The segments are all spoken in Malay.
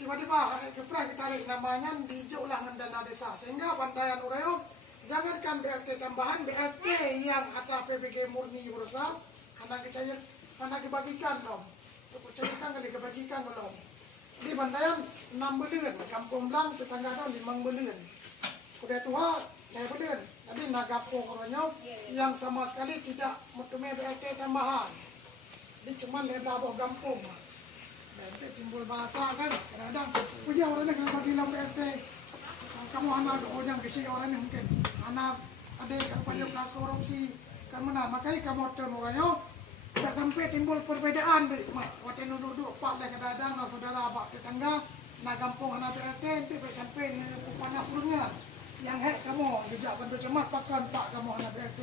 tiba-tiba kepres ditarik namanya dijuk lah dengan dana desa. Sehingga Bantayan Urayom jangankan BLT tambahan, BLT yang atas PBG murni berusaha anak dibagikan dong. Kepercayaan kali kebagikan belum. Di Bantayan 6 bulan, Kampung Blang tetangga dong 5 bulan. Kuda tua 5 bulan. Jadi nak kampung orangnya yang sama sekali tidak mempunyai BLT tambahan. Ini cuma lebar bawah kampung. BLT timbul bahasa kan, kadang-kadang punya orang yang bagi dalam BLT. Kamu anak orang yang kisi orang yang mungkin anak adik yang banyak korupsi kan mana, makanya kamu turun orangnya tidak sampai timbul perbedaan. Waktu duduk pak dan kadang-kadang saudara abak tetangga nak kampung anak BLT nanti sampai upahnya kurangnya. Yang hek kamu dijak bantu cemat takkan tak kamu anak BLT.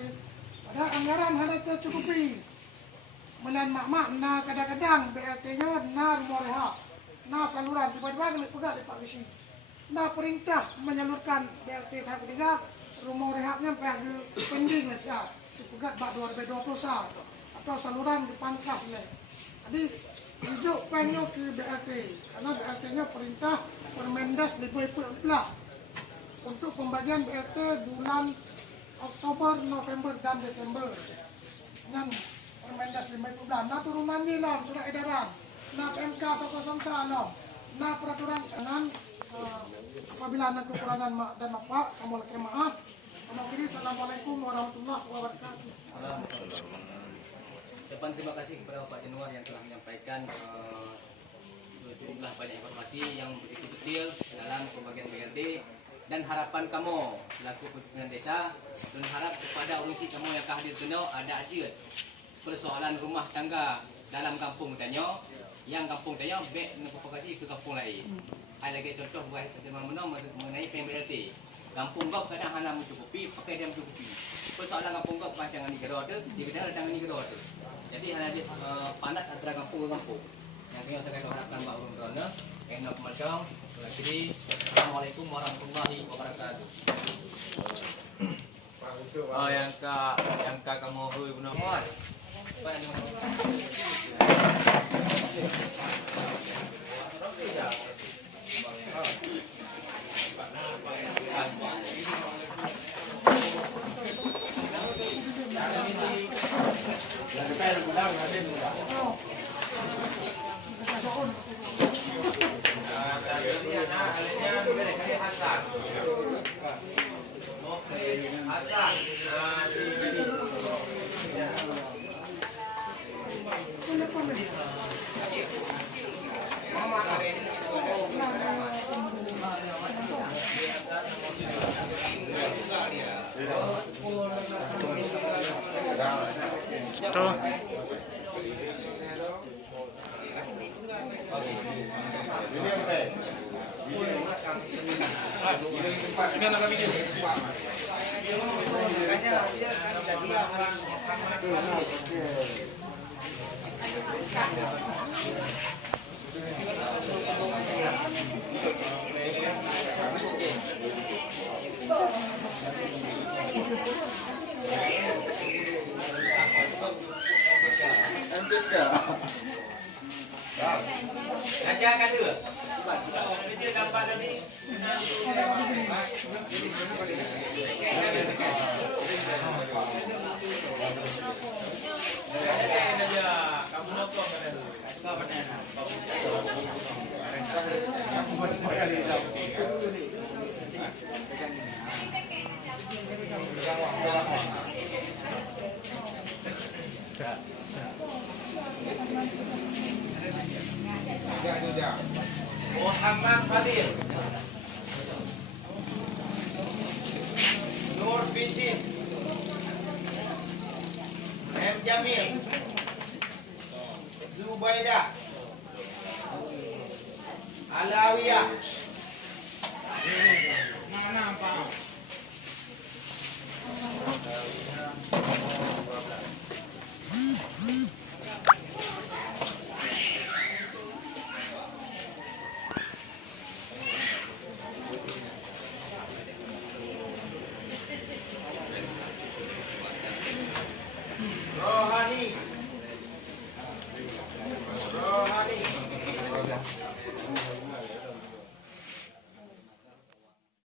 Padahal anggaran hal itu cukupi. Melan mak-mak na kadang-kadang BLT-nya na rumah rehat, na saluran tiba-tiba kena pegang di Pak Gisi. Na perintah menyalurkan BLT tahap ketiga rumah rehatnya perlu pending siap dipegat bak 2020 atau saluran dipangkas le. Jadi tunjuk penyo ke BLT karena BLT-nya perintah Permendas lebih belah untuk pembagian BLT bulan Oktober, November dan Desember. Dengan Permendas 50 bulan. Nah turunan ni lah surat edaran. Nah PMK 101 lah. Nah peraturan dengan apabila ada kekurangan mak dan bapak, kamu lagi maaf. Assalamualaikum warahmatullahi wabarakatuh. Depan terima kasih kepada Bapak Januar yang telah menyampaikan sejumlah banyak informasi yang begitu detail dalam pembagian BLT dan harapan kamu selaku pimpinan desa dan harap kepada urusi kamu yang hadir kena ada aja persoalan rumah tangga dalam kampung Tanyo yang kampung Tanyo baik memprovokasi ke kampung lain. Ada lagi contoh buat mana mengenai PMBLT. Kampung kau kadang hanya mencukupi, pakai dia mencukupi. Persoalan kampung kau pas jangan digera tu, dia kena jangan digera tu. Jadi hanya panas antara kampung ke kampung. Yang kami saya harapkan Pak Urun Rona, enak macam. Jadi Assalamualaikum warahmatullahi wabarakatuh. Oh yang kamu hui guna. Ini anak video. Ajarkan dulu. Dia dapat tadi. Kamu nopong kan dulu. Muhammad Fadil, Nur Bidin, M. Jamil, Zubaidah, Alawiyah,